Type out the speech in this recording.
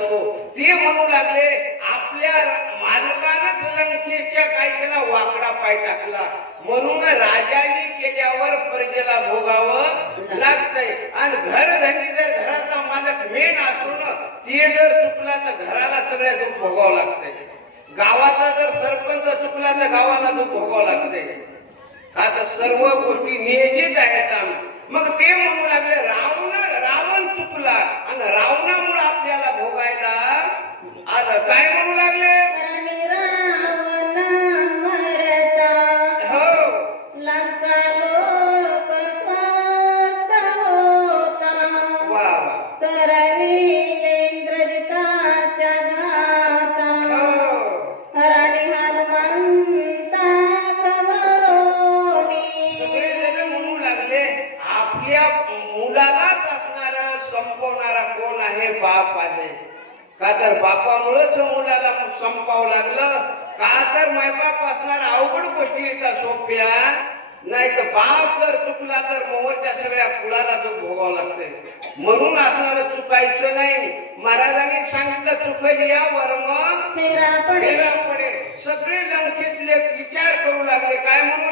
असतो. ते म्हणू लागले आपल्या मालकानंच लंकेच्या काय केला, वाकडा पाय टाकला, म्हणून राजाने केल्यावर प्रजेला भोगावं लागतंय. आणि घरधनी जर घराचा मालक मेन असून ते जर चुकला तर घराला सगळ्या दुःख भोगावं लागतंय. गावाचा जर सरपंच चुकला तर गावाला दुःख भोगावं लागतंय. आता सर्व गोष्टी नियोजित आहेत. मग ते म्हणू लागले रावण चुकला आणि रावणामुळे आपल्याला भोगायला आलं. काय म्हणू लागले, बाप आहे का तर बापामुळेच मुलाला संपावं लागलं. का तर मायबाप असणार अवघड गोष्टी येतात सोप्या, नाही तर बाप जर चुकला तर मोहरच्या सगळ्या कुळाला दुःख भोगावं लागतंय. म्हणून असणार चुकायचं नाही. महाराजांनी सांगितलं चुकल या वर्म फेरा पडे. सगळे लंकेतले विचार करू लागले. काय म्हणून